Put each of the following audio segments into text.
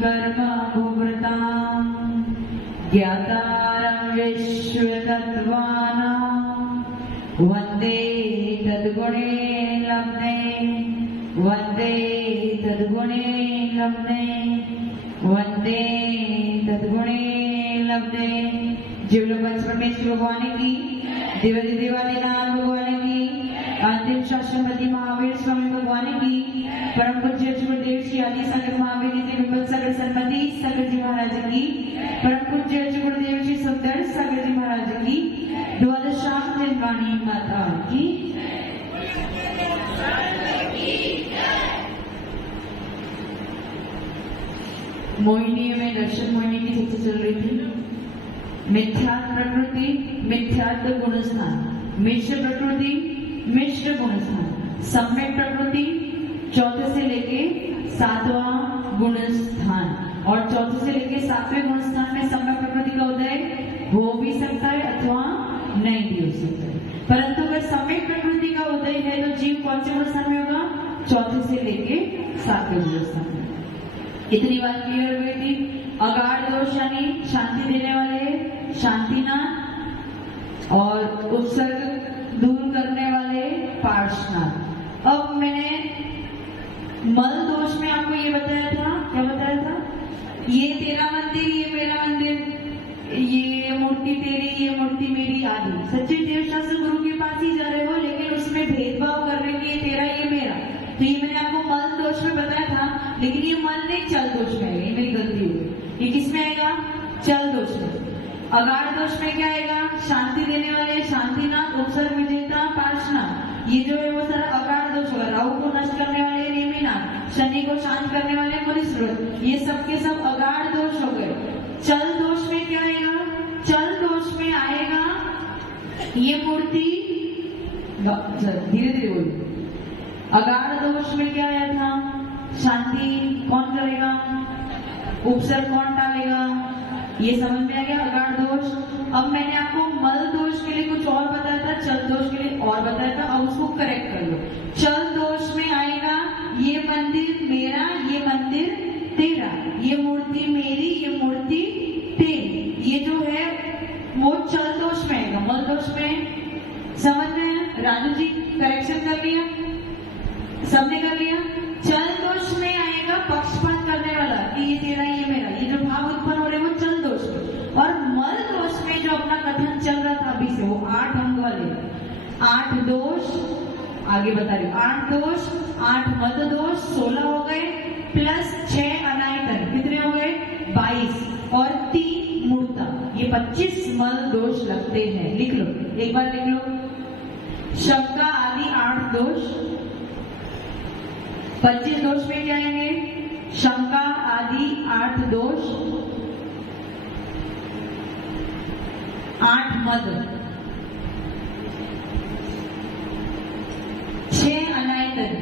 कर्म भुवृतां ज्ञातारं विश्वतत्त्वानां वन्दे तद्गुणे लब्धे वन्दे तद्गुणे लब्धे वन्दे तद्गुणे लब्धे। जीवलोक परमेश्वर भगवान की, देवादि देवादिनाथ भगवान की, अंतिम शास्त्रपति महावीर स्वामी भगवान की, परम पूज्य गुरुदेव श्री आदि संगत महावीर नित्य विमल सागर सन्मति सागर जी महाराज की, परम पूज्य गुरुदेव श्री सुंदर सागर जी महाराज की, द्वादशाम जन्मानी माता की। मोहिनी में दर्शन मोहिनी की चर्चा चल रही थी। मिथ्यात्व प्रकृति, मिथ्यात्व गुणस्थान, मिश्र प्रकृति, मिश्र गुणस्थान, सम्यक प्रकृति, चौथे से लेके 7वां गुणस्थान, और चौथे से लेके 7वें गुणस्थान में सम्यक प्रकृति का उदय हो भी सकता है अथवा नहीं भी हो सकता है। परंतु अगर सम्यक प्रकृति का उदय है तो जीव कौन से गुणस्थान में होगा? चौथे से लेके 7वें गुणस्थान में। इतनी बात क्लियर हुई थी। अगाध दोष यानी शांति देने वाले शांतिनाथ, और उपसर्ग दूर करने वाले पार्श्वनाथ। अब मैंने मल दोष में आपको ये बताया था, क्या बताया था? ये तेरा मंदिर, ये मेरा मंदिर, ये मूर्ति तेरी, ये मूर्ति मेरी आदि। सच्चे देवशास्त्र गुरु के पास ही जा रहे हो, लेकिन उसमें भेदभाव कर रहे हैं कि ये तेरा ये मेरा। तो ये मैंने आपको मल दोष में बताया था, लेकिन ये मल नहीं चल दोष में आएगा, ये मेरी गलती हुई। ये किस में आएगा? चल दोष में। अगाध दोष में क्या आएगा? शांति देने वाले शांतिनाथ, उपसर्ग विजेता पार्श्वनाथ। ये जो है वो सारा अगाध दोष होगा। राहु को नष्ट करने वाले नेमिनाथ, शनि को शांत करने वाले मुनीश्वर, ये सब के सब अगाध दोष हो गए। चल दोष में क्या आएगा? चल दोष में आएगा ये मूर्ति, धीरे धीरे बोलिए। अगाध दोष में क्या आया था? शांति कौन करेगा, उपसर्ग कौन डालेगा, ये समझ में आ गया अगाध दोष। अब मैंने आपको मल दोष के लिए कुछ और बताया था, चल दोष के लिए और बताया था, अब उसको करेक्ट कर लो। चल दोष में आएगा ये मंदिर मेरा, ये मंदिर तेरा, ये मूर्ति मेरी, ये मूर्ति तेरी। ये जो है वो चल दोष में आएगा। मल दोष में समझ में है? राजू जी करेक्शन कर लिया, सबने कर लिया। चल दोष में आएगा पक्षपात करने वाला कि ये तेरा ये मेरा, ये जो भाव उत्पन्न हो रहे हैं वो चल दोष में। और मल दोष में जो अपना कथन चल रहा था अभी से, वो 8 अंग वाले 8 दोष, आगे बता रही हूँ, 8 दोष, 8 मद दोष 16 हो गए, प्लस 6 अनायतन, कितने हो गए? 22, और 3 मूर्ता, ये 25 मल दोष लगते हैं। लिख लो, एक बार लिख लो। शंका आदि 8 दोष, 25 दोष में क्या आएंगे? शंका आदि 8 दोष, 8 मद, 6 अनायतन,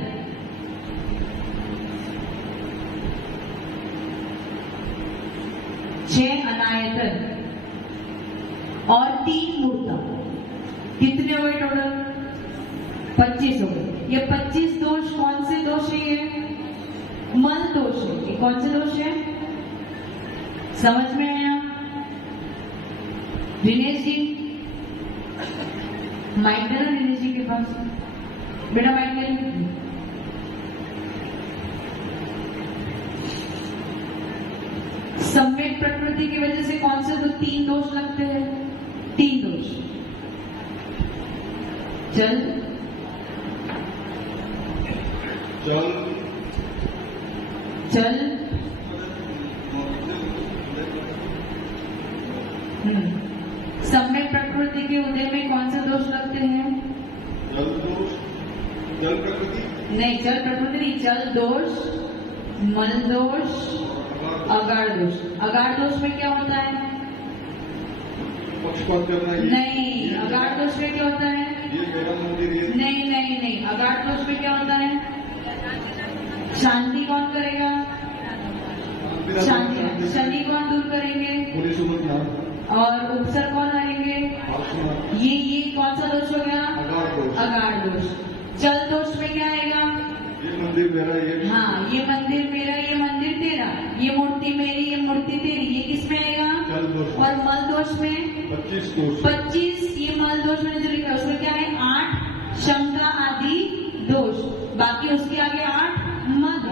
6 अनायतन और 3 मूर्ता। कितने हुए टोटल? 25 हो गए। ये 25 दोष कौन से दोष है? ये मल दोष है। ये कौन से दोष है? समझ में आया? दिनेश जी माइक देना, दिनेश जी के पास बेटा माइक ले। सम्यक प्रकृति की वजह से कौन से तो 3 दोष लगते हैं? 3 दोष। चल चल चल सम्यक प्रकृति के उदय में कौन से दोष लगते हैं? जल दोष, जल प्रकृति नहीं, जल प्रकृति नहीं, जल दोष, मल दोष, अगाध दोष। अगाध दोष में क्या होता है? पक्षपात करना। नहीं, अगाध दोष में क्या होता है? ये मेरा मंदिर, ये नहीं नहीं नहीं, अगाध दोष में क्या होता है? शांति कौन करेगा? शांति, शनि कौन दूर करेंगे? और उपसर्ग कौन हरेंगे? ये कौन सा दोष हो गया? अगाध दोष। चल दोष में क्या आएगा? ये मंदिर मेरा, ये हाँ, ये मंदिर मेरा, ये मंदिर तेरा, ये मूर्ति और मल दोष में 25 दोष। 25, ये मल दोष मैंने जो लिखा है उसमें क्या है 8 शंका आदि दोष, बाकी उसके आगे 8 मद,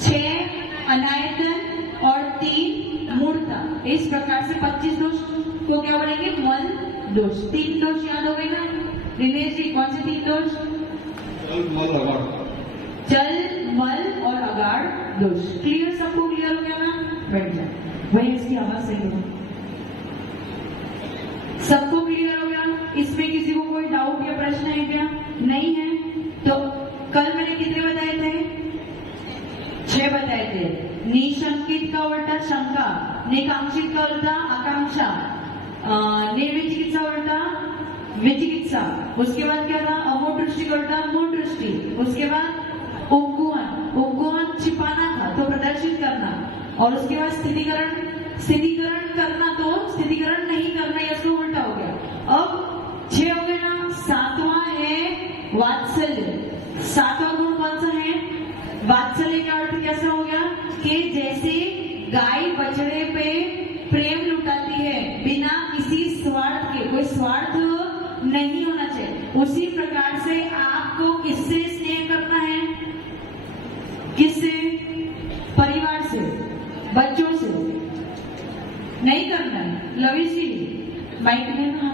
6 अनायतन और 3 मूर्ता। इस प्रकार से 25 दोष को क्या बोलेंगे मल दोष। 3 दोष याद हो गए ना दिनेश जी, कौन से 3 दोष? जल मल अगाड़। जल मल और अगाड़ दोष। क्लियर, सबको क्लियर हो गया ना? बैठ जाए, वही इसकी आवाज सही हो, सबको क्लियर हो गया? इसमें किसी को कोई डाउट या प्रश्न है क्या? नहीं है? तो कल मैंने कितने बताए थे? 6 बताए थे। निशंकित का उल्टा शंका, निकांक्षित का उल्टा आकांक्षा, निर्विचिकित्सा उल्टा विचिकित्सा, उसके बाद क्या था अमूढ़ दृष्टि का उल्टा मूढ़ दृष्टि, उसके बाद उपगुहन छिपाना था तो प्रदर्शित करना, और उसके बाद स्थितिकरण करना तो स्थितिकरण नहीं करना, ये उसका उल्टा हो गया। अब 6 हो गए ना। 7वां है वात्सल्य। 7वां गुण कौन सा है? वात्सल्य का अर्थ कैसा हो गया कि जैसे गाय बछड़े पे प्रेम लुटाती है बिना किसी स्वार्थ के, कोई स्वार्थ नहीं होना चाहिए, उसी प्रकार से आपको किससे स्नेह करना है? किससे? परिवार से, बच्चों से नहीं करना है। लवी जी माइक में ना,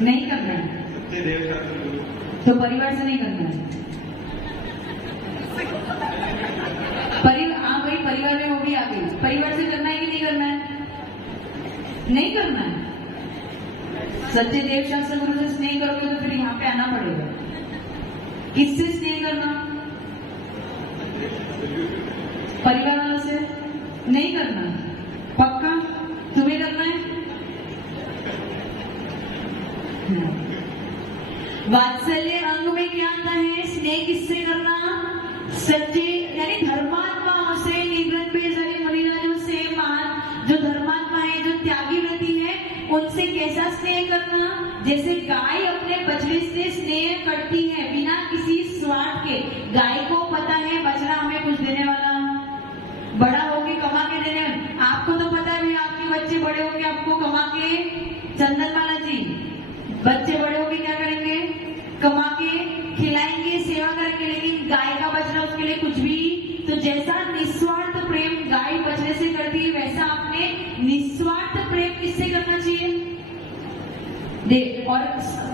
नहीं करना है तो परिवार से नहीं करना है। हाँ भाई, परिवार में वो भी आ गई। परिवार से करना है कि नहीं करना है? नहीं करना है। सच्चे देव शास्त्र गुरु से स्नेह करोगे तो फिर यहाँ पे आना पड़ेगा। किससे स्नेह करना? परिवार वालों से नहीं करना। पक्का? तुम्हें करना है? वात्सल्य अंग में क्या आता है? स्नेह किससे करना? सच्चे यानी धर्मात्माओं से, निवृत्त बेजारी मुनिराजों से, महान जो धर्मात्मा है, जो त्यागी व्रती है, उनसे कैसा स्नेह करना? जैसे गाय अपने बछड़े से स्नेह करती है बिना किसी स्वार्थ के। गाय को पता है बछड़ा हमें कुछ देने वाला, बड़ा होके कमा के देने। आपको तो पता है आपके बच्चे बड़े होके आपको कमा के, चंदनमाला जी बच्चे बड़े होके क्या करेंगे? कमा के खिलाएंगे, सेवा करेंगे, लेकिन गाय का बछड़ा उसके लिए कुछ भी। तो जैसा निस्वार्थ प्रेम गाय बछड़े से करती है, वैसा आपने निस्वार्थ प्रेम किससे करना चाहिए? और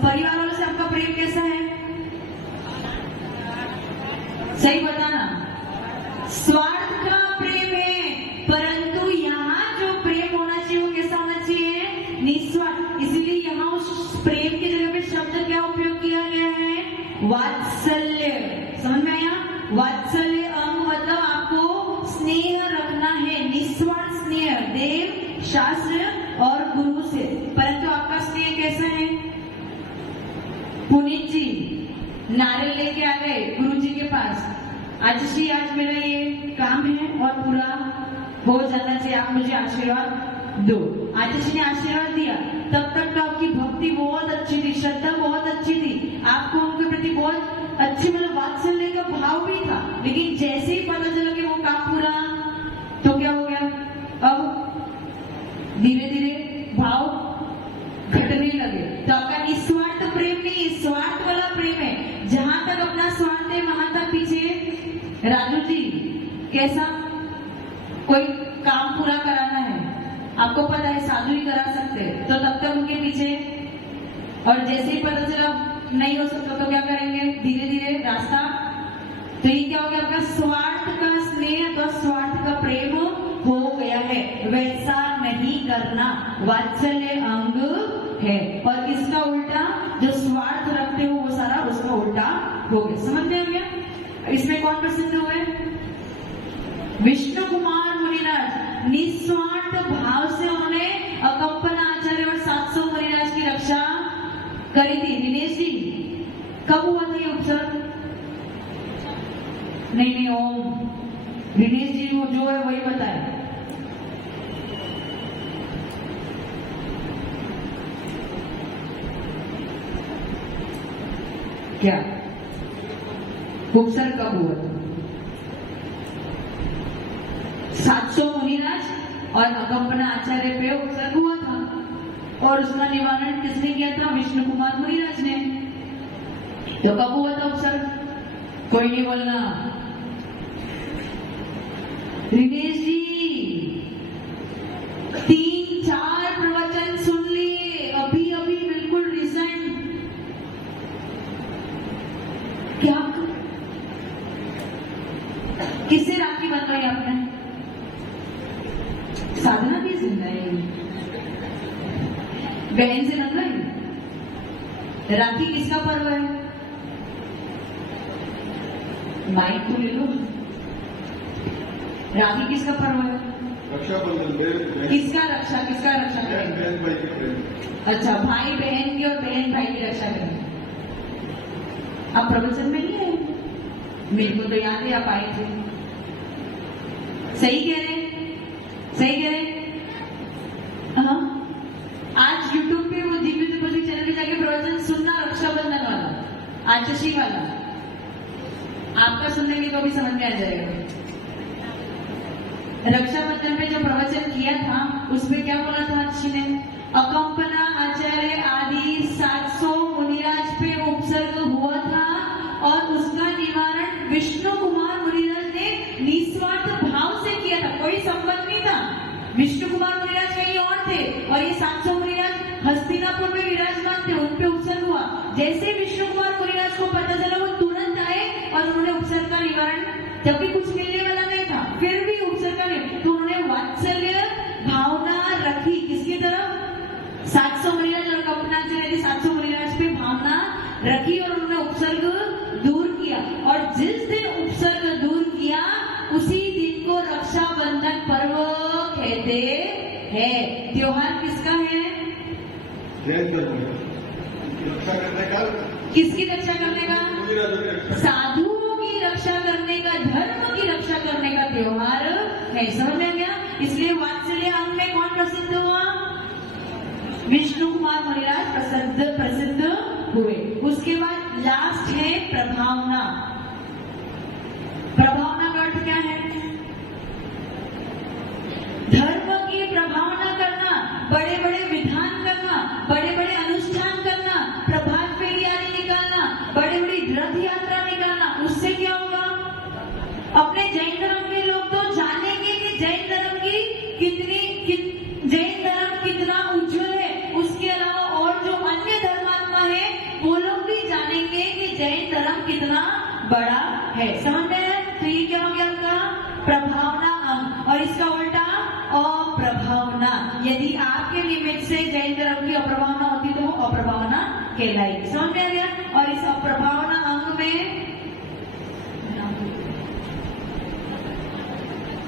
परिवार वालों से आपका प्रेम कैसा है? सही बताना। स्वार्थ का प्रेम है, परंतु यहाँ जो प्रेम होना चाहिए वो कैसा होना चाहिए? निस्वार्थ। इसलिए यहाँ उस प्रेम की जगह पे शब्द क्या उपयोग किया गया है? वात्सल्य। समझ में आया? वात्सल्य अंग मतलब आपको स्नेह रखना है, निस्वार्थ स्नेह देव, शास्त्र और गुरु से। परंतु आपका स्नेह कैसा है? पुनीत जी नारियल लेके आ गए गुरु जी के पास, आज श्री आज मेरा ये काम है और पूरा हो जाना चाहिए, आप मुझे आशीर्वाद दो। आतिशी ने आशीर्वाद दिया, तब तक तो आपकी भक्ति बहुत अच्छी थी, श्रद्धा बहुत अच्छी थी, आपको उनके प्रति बहुत अच्छी मतलब वात्सल्य का भाव भी था। लेकिन जैसे ही पता चला कि वो काम पूरा, तो क्या हो गया? अब धीरे धीरे भाव घटने लगे। तो आपका निस्वार्थ प्रेम नहीं, स्वार्थ वाला प्रेम है। जहां तक अपना स्वार्थ है वहां तक पीछे। राजू जी कैसा? कोई काम पूरा कराना है, आपको पता है साधु ही करा सकते, तो तब तक उनके पीछे। और जैसे ही पता चला नहीं हो सकता तो क्या करेंगे? धीरे धीरे रास्ता। तो ये क्या हो गया? आपका स्वार्थ का स्नेह तो स्वार्थ का प्रेम हो गया है। वैसा नहीं करना, वात्सल्य अंग है। और इसका उल्टा जो स्वार्थ रखते हो वो सारा उसका उल्टा हो गया। समझ में आ गया? इसमें कौन प्रसिद्ध हुए? विष्णु कुमार मुनिराज। निस्वार्थ भाव से उन्होंने अकंपन आचार्य और 700 मुनिराज की रक्षा करी थी। दिनेश जी कब हुआ था ये उपसर्ग? नहीं ओम, दिनेश जी वो जो है वही बताए। क्या उपसर्ग कब हुआ था? 700 मुनिराज और अकंपना आचार्य पे उपसर्ग हुआ था और उसका निवारण किसने किया था? विष्णु कुमार मुनिराज ने। तो कब हुआ था उपसर्ग? कोई नहीं बोलना। दिनेश जी 3-4 प्रवचन सुन लिए अभी अभी, बिल्कुल रिसेंट। क्या किससे राखी बनवाई आपने? साधना की जिंदगी बहन से बनवाई। राखी किसका पर्व है? माइक तो ले लो। राखी किसका पर्व है? रक्षाबंधन। किसका रक्षा बहन भाई की प्रेम। अच्छा, भाई बहन की और बहन भाई की रक्षा करें। आप प्रवचन में नहीं है? मेरे को तो याद है आप आए थे। सही कह रहे? हाँ, आज YouTube पे वो दिव्य त्रिपदी चैनल पे जाके प्रवचन सुनना, रक्षाबंधन वाला, आचशी वाला। आपका सुनने में कभी समझ में आ जाएगा। रक्षाबंधन पे जो प्रवचन किया था उसमें क्या बोला था आचशी ने? अकंपना आचार्य आदि 700 मुनिराज पे उपसर्ग हुआ था और उसका निवारण विष्णु कुमार मुनिराज ने निस्वार्थ भाव से किया था। कोई संबंध नहीं था। विष्णु कुमार मुनिराज कहीं और थे और ये 700 मुनिराज हस्तिनापुर में विराजमान थे, उन पे उपसर्ग हुआ। जैसे विष्णु कुमार मुनिराज को पता चला वो तुरंत आए और उन्होंने उपसर्ग का निवारण, जबकि कुछ मिलने वाला नहीं था, फिर भी उपसर्ग का नहीं, तो उन्होंने वात्सल्य भावना रखी किसकी तरफ? 700 मुनिराज और कल्पना जी 700 मुनिराज पे भावना रखी और उन्होंने उपसर्ग दूर किया। और जिस दिन उपसर्ग दूर किया उसी दिन को रक्षाबंधन पर्व कहते हैं। त्योहार किसका है? जैन धर्म रक्षा करने का। किसकी रक्षा करने का? साधुओं की रक्षा करने का, धर्म की रक्षा करने का त्योहार है। समझ में आ गया? इसलिए वात्सल्य अंग में कौन प्रसिद्ध हुआ? विष्णु कुमार मुनिराज प्रसिद्ध हुए। उसके बाद लास्ट है प्रभावना। प्रभावना का अर्थ क्या है? धर्म की प्रभावना करना, बड़े बड़े विधान करना, बड़े बड़े अनुष्ठान करना, प्रभात फेरी आदि निकालना, बड़ी बड़ी रथ यात्रा निकालना। उससे क्या होगा? अपने जैन धर्म के लोग तो जानेंगे कि जैन धर्म कितना उज्जवल है। उसके अलावा और जो अन्य धर्मात्मा है वो लोग भी जानेंगे कि जैन धर्म कितना बड़ा है। समझ में है? तो ये क्या हो गया आपका? प्रभावना अंग। और इसका उल्टा अप्रभावना। यदि आपके लिमिट से जैन धर्म की अप्रभावना होती तो वो अप्रभावना कहलाएगी। समझ में आ गया? और इस अप्रभावना अंग में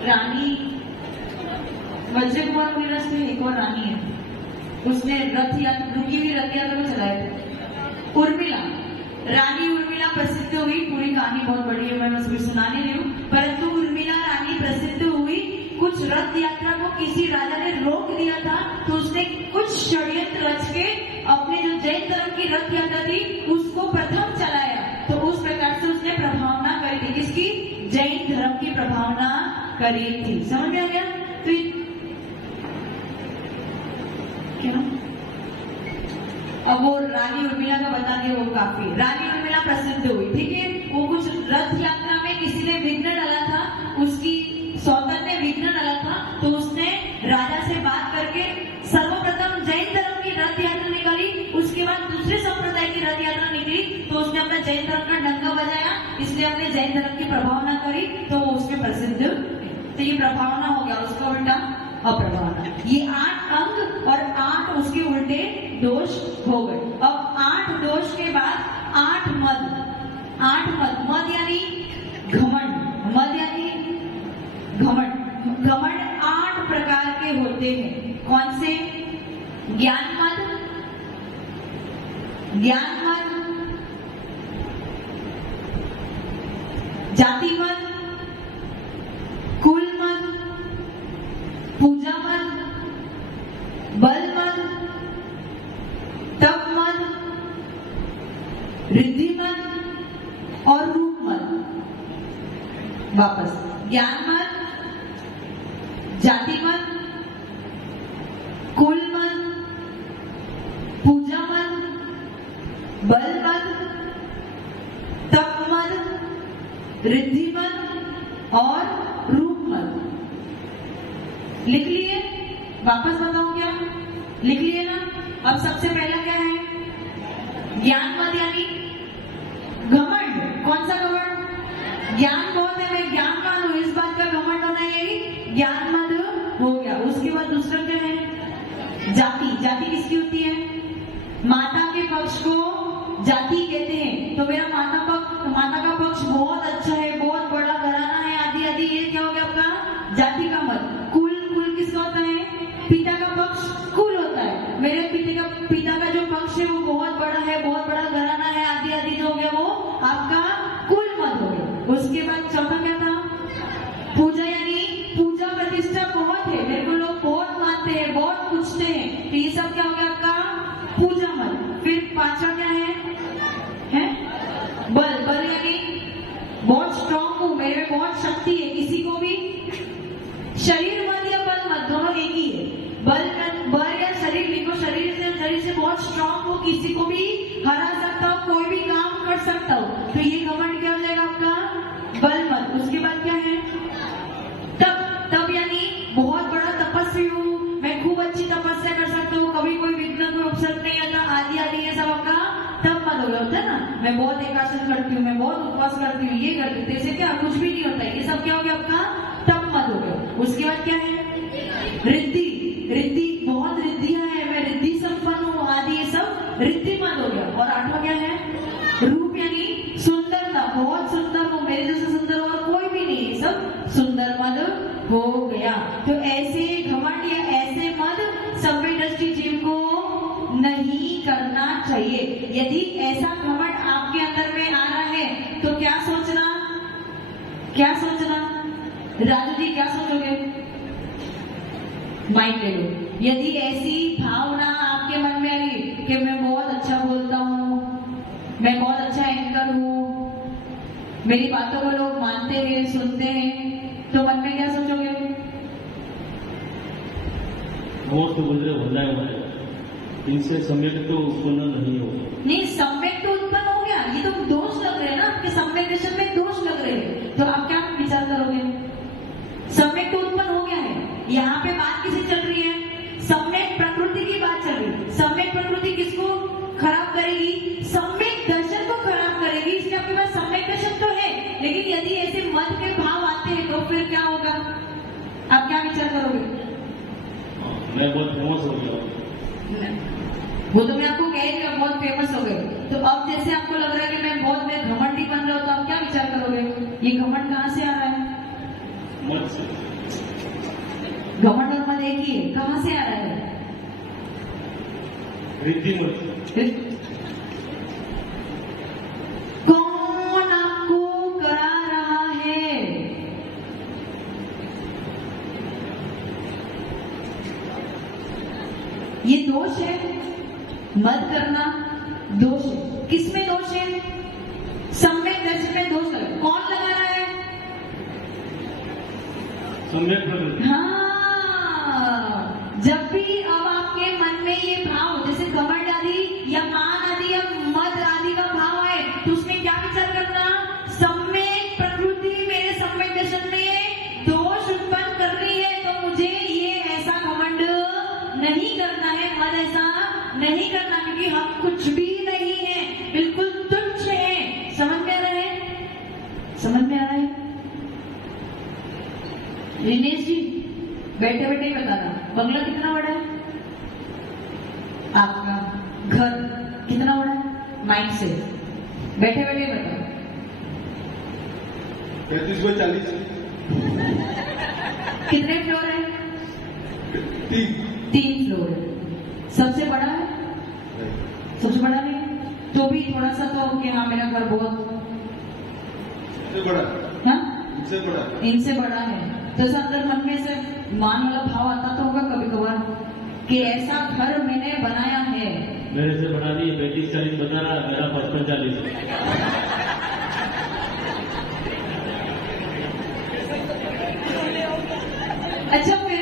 रानी वज्र कुमार मुनिराज में एक और रानी है, उसने रथ यात्रा में चलाया था। उर्मिला, रानी उर्मिला प्रसिद्ध हुई। पूरी कहानी बहुत बड़ी है, मैं उसमें सुना नहीं रही हूँ, परंतु उर्मिला रानी प्रसिद्ध हुई। कुछ रथ यात्रा को किसी राजा ने रोक दिया था तो उसने कुछ षड्यंत्र रच के अपने जो जैन धर्म की रथ यात्रा थी उसको प्रथम चलाया। तो उस प्रकार से उसने प्रभावना करी थी। किसकी? जैन धर्म की प्रभावना करी थी। समझ में आ गया? तो क्या अब वो रानी उर्मिला का बता दिया, वो काफी। रानी उर्मिला प्रसिद्ध हुई, ठीक है। वो कुछ रथ यात्रा में किसी ने विघ्न डाला था, उसकी सौतन ने विघ्न डाला था, तो उसने राजा से बात करके सर्वप्रथम जैन धर्म की रथ यात्रा निकाली। उसके बाद दूसरे संप्रदाय की रथ यात्रा निकली तो उसने अपना जैन धर्म का डंका बजाया, इसलिए अपने जैन धर्म की प्रभावना करी तो वो उसके प्रसिद्ध। तो ये प्रभावना हो गया, उसका उल्टा अप्रभावना। ये 8 अंग और 8 उसके उल्टे दोष हो गए। अब 8 दोष के बाद 8 मद। 8 मद, मद यानी घमंड। मद यानी घमंड। घमंड 8 प्रकार के होते हैं। कौन से? ज्ञान मद, जाति मद, कुल मद, पूजा मद, बल मद, तप मद, रिद्धि मद और रूप मद। वापस ज्ञान मद, जाति मत, कुल मत, पूजा मत, बल मत, तप मत, रिद्धि मत और रूप मत। लिख लिए? वापस बताऊं क्या? लिख लिए ना? अब सबसे पहला क्या है? ज्ञान मत यानी घमंड। कौन सा घमंड? ज्ञान बहुत है, मैं ज्ञानवान हूं, इस बात का घमंड होना, यही ज्ञान मत हो गया। उसके बाद दूसरा क्या है? जाति। जाति किसकी होती है? माता के पक्ष को जाति कहते हैं। तो मेरा माता का पक्ष बहुत अच्छा है, बहुत बड़ा घराना है, आदि आदि, ये क्या हो गया आपका? जाति का मत। कुल किसका होता है? पिता का पक्ष कुल होता है। मेरे पिता का जो पक्ष है वो बहुत बड़ा है, बहुत बड़ा घराना है, आदि आदि, जो हो गया वो आपका कुल मत हो गया। उसके बाद चौथा क्या था? पूजा यानी पूजा प्रतिष्ठा बहुत है, मेरे को लोग बहुत मानते हैं, बहुत पूछते हैं, तो ये सब क्या हो गया आपका? पूजा मत। फिर पांचवा क्या है? बल। बल यानी बहुत स्ट्रांग हूं, मेरे में बहुत शक्ति है, किसी को भी शरीर मत या बल मत, दोनों एक ही है। बल या शरीर लिखो, शरीर से बहुत स्ट्रांग हो, किसी को भी हरा सकता हो, कोई भी काम कर सकता हो, तो ये घमंड क्या हो जाएगा आपका? बल मत। उसके बाद क्या है? तप यानी बहुत बड़ा तपस्वी हूँ, मैं खूब अच्छी तपस्या कर सकता हूँ, कभी कोई विघ्न को उपसर्ग नहीं आता, आदि आदि, ये सब आपका तप मत हो गया। होता है ना, मैं बहुत एकासन करती हूँ, मैं बहुत उपवास करती हूँ, ये करती हूँ, इससे क्या कुछ भी नहीं होता है, ये सब क्या हो गया आपका? तप मत हो गया। उसके बाद क्या है? रिद्धि। बहुत रिद्धियां है, मैं रिद्धि संपन्न हूँ, आदि, ये सब रिद्धि मत हो गया। और आठवां क्या है? रूप यानी सुंदरता, बहुत सुंदर हूँ, मेरे जैसे सुंदर और कोई भी नहीं, ये सब सुंदर मत हो गया। तो ऐसे घमंड या ऐसे मत सभ्य दृष्टि जीव को नहीं करना चाहिए। यदि ऐसा घमंड आपके अंदर में आ रहा है तो क्या सोचना? राजू जी क्या सोचोगे? माइक ले लो। यदि ऐसी भावना आपके मन में आई कि मैं बहुत अच्छा बोलता हूँ, मैं बहुत अच्छा एंकर हूँ, मेरी बातों को लोग मानते हैं, सुनते हैं, तो मन में क्या सोचोगे? और तो गुजरे होना है, इनसे सम्यक तो उत्पन्न नहीं होगा। नहीं, सम्यक तो उत्पन्न हो गया, ये तो दोष लग रहे हैं ना आपके सम्यक दर्शन में, दोष लग रहे हैं, तो आप क्या विचार करोगे? सम्यक तो उत्पन्न हो गया है, यहाँ पे बात किसी चल रही है? सम्यक प्रकृति की बात चल रही है। सम्यक प्रकृति किसको खराब करेगी? सम्यक दर्शन को खराब करेगी। इसलिए आपके पास सम्यक दर्शन तो है, लेकिन यदि ऐसे मत के भाव आते हैं तो फिर क्या होगा? आप क्या विचार करोगे? मैं बहुत फेमस हो गया। वो तो मैं आपको कह रही हूँ, बहुत फेमस हो गए। तो अब जैसे आपको लग रहा है कि मैं बहुत घमंडी बन रहा हूँ, तो आप क्या विचार करोगे? ये घमंड कहाँ से आ रहा है? घमंड और मत एक ही है, कहाँ से आ रहा है? रिद्धि मत। कौन आपको करा रहा है? ये दोष है, मत करना दोष है। किसमें दोष है? सम्यक दर्शन में दोष है। कौन लगा रहा है? सम्यक प्रकृति। हाँ, जब भी अब आपके मन में ये भाव, जैसे घमंड आदि या मान आदि या मद आदि का भाव आए, तो उसमें क्या विचार करना? सम्यक प्रकृति मेरे सम्यक दर्शन में दोष उत्पन्न कर रही है, तो मुझे ये ऐसा घमंड नहीं करना है, मद ऐसा नहीं करना, क्योंकि हम कुछ भी नहीं है, बिल्कुल तुच्छ है। समझ में आ रहा है? समझ में आ रहा है? दिनेश जी बैठे बैठे ही बताना, बंगला कितना बड़ा है आपका? घर कितना बड़ा है? माइंड से बैठे बैठे बताओ। 35/40। कितने फ्लोर है? 3 फ्लोर है। सबसे बड़ा है? सबसे बड़ा नहीं, तो भी थोड़ा सा तो कि हाँ मेरा घर बहुत बड़ा, हाँ इनसे बड़ा है, तो ऐसा अंदर मन में से मान वाला भाव आता तो होगा कभी कभार कि ऐसा घर मैंने बनाया है। मेरे से बड़ा नहीं, 35-40 बता रहा, मेरा 55-40। अच्छा, फिर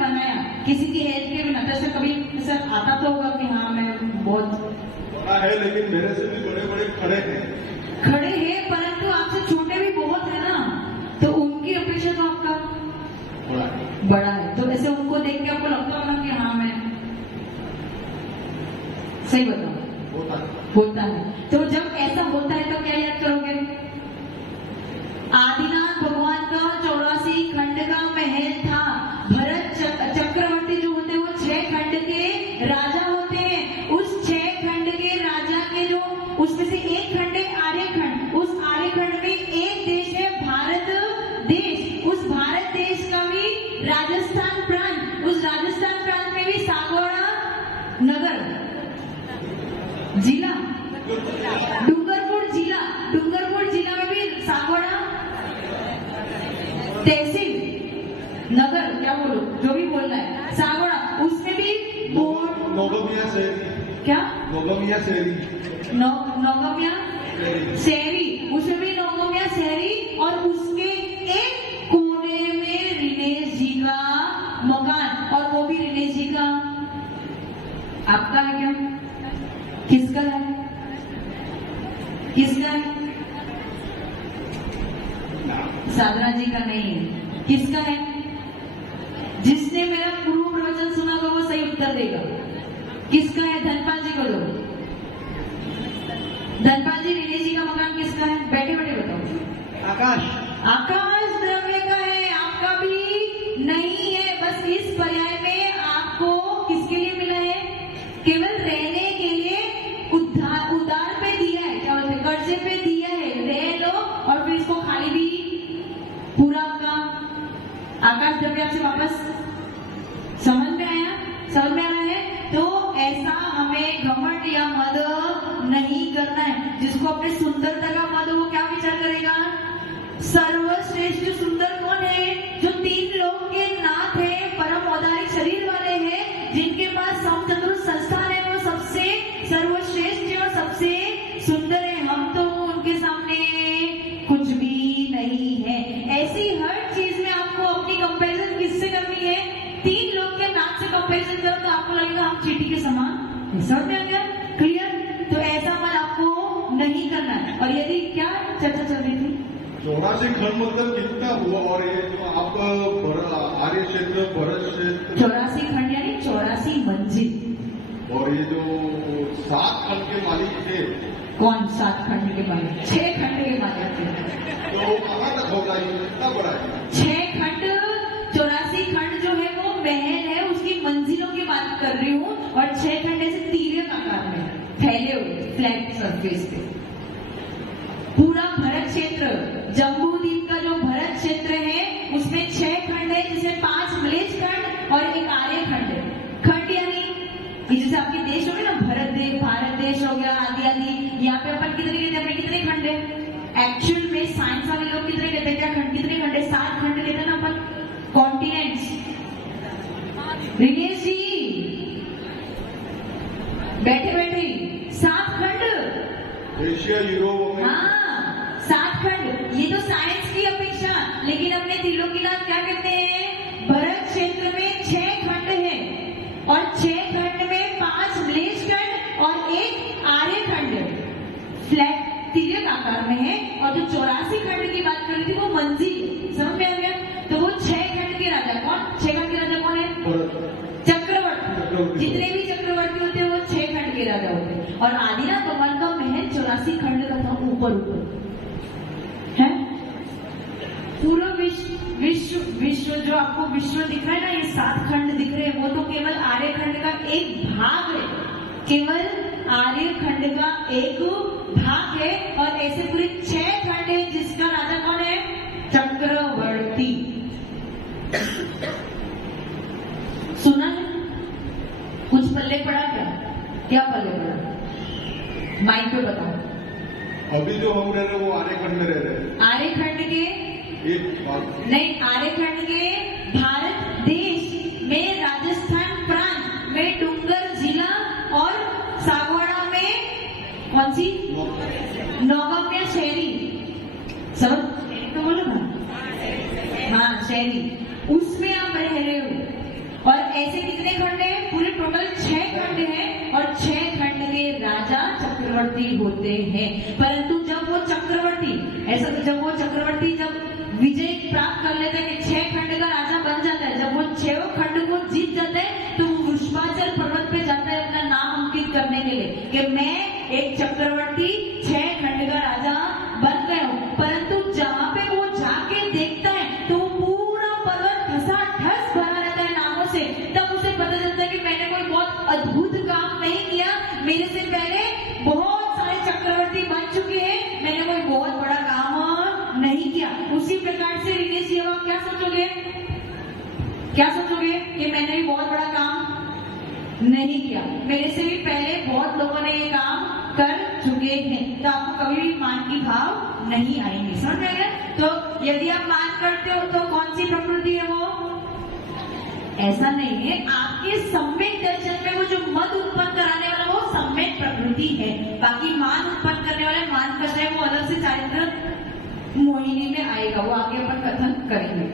बनाया, किसी की हेल्प के बिना, तो ऐसा कभी ऐसा आता तो होगा कि हाँ मैं बहुत बड़ा है लेकिन मेरे से भी बड़े बड़े खड़े हैं। खड़े हैं, परंतु आपसे छोटे भी बहुत है ना, तो उनकी अपेक्षा तो आपका बड़ा है। बड़ा है। तो ऐसे उनको देख के आपको लगता होगा कि हाँ मैं सही बताऊं, होता है। तो जब ऐसा होता है तो क्या याद करोगे? आदिनाथ भगवान का 84 खंड का महल था। भरत चक्रवर्ती जो होते हैं वो 6 खंड के राजा होते हैं। उस 6 खंड के राजा के जो उसमें से एक खंड है आर्यखंड। उस आर्यखंड में एक देश है भारत देश। उस भारत देश का भी राजस्थान प्रांत, उस राजस्थान प्रांत में भी सागौड़ा नगर जिला, डूंगरपुर जिला में भी सागौड़ा तहसील नगर, क्या बोलो जो भी बोलना है, सागौड़ा, उसमें भी बोर्ड नौगमिया शहरी, क्या नौगमिया शहरी, नौगमिया शहरी, उसमें भी नौगमिया शहरी। और उसके एक कोने में रिनेश जी का मकान, और वो भी रिनेश जी का आपका है क्या? किसका है? किसका है? साधना जी का नहीं है। किसका है? जिसने मेरा पूर्व प्रवचन सुना होगा वो सही उत्तर देगा। किसका है? धनपाल जी को दो। धनपाल जी, रिनेश जी का मकान किसका है? बैठे बैठे बताओ। आकाश द्रव्य का है, आपका भी नहीं है। बस इस पर्याय में आपको किसके लिए मिला है? केवल रहने के लिए उधार पे दिया है, क्या बोलते हैं, कर्जे पे दिया है, रह लो और फिर इसको खाली भी पूरा आपका आकाश द्रव्य आपसे वापस समझ में आया? समझ में आ रहा है? तो ऐसा हमें घमंड या मद नहीं करना है। जिसको अपने सुंदरता का मद, वो क्या विचार करेगा? सर्वश्रेष्ठ सुंदर कौन है? जो 3 लोक के नाथ है, परम औदारिक शरीर वाले हैं, जिनके पास समचतुर संस्थान है, वो सबसे सर्वश्रेष्ठ और सबसे सुंदर है। हम तो उनके सामने कुछ भी नहीं है। ऐसी हर चीज में आपको अपनी कंपैरिजन किससे करनी है? 3 लोग के नाम से कंपैरिजन करो तो आपको लगेगा हम चींटी के समान। समझ में आ गया? क्लियर? तो ऐसा मत आपको नहीं करना है। और यदि क्या चर्चा चल रही थी? 84 खंड मतलब कितना हुआ? और ये जो आप आर्य क्षेत्र, भरत क्षेत्र, 84 खंड यानी 84 मंजिल। और ये जो 7 खंड के मालिक थे, कौन 7 खंड के मालिक? 6 खंड के मालिक थे। तो कहाँ तक होगा? ये कितना बड़ा है? 6 खंड, 84 खंड जो है वो महल है, उसकी मंजिलों की बात कर रही हूँ। और 6 खंड ऐसे तिर्यक आकार में फैले हुए, फ्लैट सरफेस पे। पूरा भरत क्षेत्र, जम्बू द्वीप का जो भरत क्षेत्र है, उसमें 6 खंड है, जिसमें 5 मलेच्छ खंड और एक आर्य खंड है। खंड यानी जैसे आपके देश हो गए ना, भारत देश हो गया, आदि आदि। यहाँ पे अपन कितने कहते हैं? कितने खंड है? एक्चुअल में साइंस वाले लोग कितने कहते हैं? क्या खंड? कितने खंड है? 7 खंड कहते हैं ना अपन, कॉन्टिनेंट्स। रिनेश जी बैठे बैठे 7 खंड, एशिया, यूरोप, हाँ 7 खंड। ये तो साइंस की अपेक्षा, लेकिन अपने त्रिलोकीनाथ क्या कहते हैं? भरत क्षेत्र में 6 खंड है, और 6 खंड में 5 मलेच्छ खंड और एक आर्य खंड है, फ्लैट तिर्यक आकार में है। और जो 84 खंड की बात कर रही थी वो मंजिल। समझ में आ गया? तो वो 6 खंड के राजा कौन? 6 खंड के राजा कौन है? चक्रवर्ती। जितने भी चक्रवर्ती होते हैं वो 6 खंड के राजा होते हैं। और आदिनाथ भगवान का महल 84 खंड का था, ऊपर है। पूरा विश्व जो आपको विश्व दिख रहा है ना, ये 7 खंड दिख रहे हैं, वो तो केवल आर्य खंड का एक भाग है। केवल आर्य खंड का एक भाग है। और ऐसे पूरे 6 खंड है, जिसका राजा कौन है? चक्रवर्ती। सुना है? कुछ पल्ले पड़ा क्या? क्या पल्ले पड़ा? माइक पे बताओ। अभी जो हम रह रहे हैं वो आर्य खंड में रह रहे हैं। आर्य खंड के नहीं, आर्य खंड के भारत देश में राजस्थान प्रांत में डूंगर जिला और सागवाड़ा में कौन सी? नौगम्या शहरी। समझ तो बोलो ना, हाँ शहरी। उसमें आप रह रहे हो। ऐसे कितने खंड हैं? पूरे टोटल 6 खंड हैं और 6 खंड के राजा चक्रवर्ती होते हैं। परंतु जब वो चक्रवर्ती जब विजय प्राप्त कर लेता है कि 6 खंड का राजा बन जाता है, जब वो 6 खंड को जीत जाता है तो वो वृषभाचल पर्वत पे जाता है अपना नाम अंकित करने के लिए कि मैं एक चक्रवर्ती 6 खंड का राजा बन गया हूँ। परंतु जहाँ पे वो जाके देखता है तो पूरा पर्वत ठसाठस भरा रहता है नामों से, तब उसे पता चलता है कि मैंने कोई बहुत अद्भुत काम नहीं किया, मेरे से पहले बहुत सारे चक्रवर्ती बन चुके हैं, मैंने कोई बहुत बड़ा काम नहीं किया। उसी प्रकार से रिनेश जी आप क्या सोचोगे कि मैंने भी बहुत बड़ा काम नहीं किया, मेरे से भी पहले बहुत लोगों ने ये काम कर चुके हैं, तो आपको कभी भी मान की भाव नहीं आएंगे। समझ में आया? तो यदि आप मान करते हो तो कौन सी प्रकृति है वो? ऐसा नहीं है, आपके सम्यक दर्शन में वो जो मद उत्पन्न कराने वाला वो सम्यक प्रकृति है। बाकी मान उत्पन्न करने वाले मान कर रहे हैं वो अलग से चारित्र मोहिनी में आएगा, वो आगे अपन कथन करेंगे।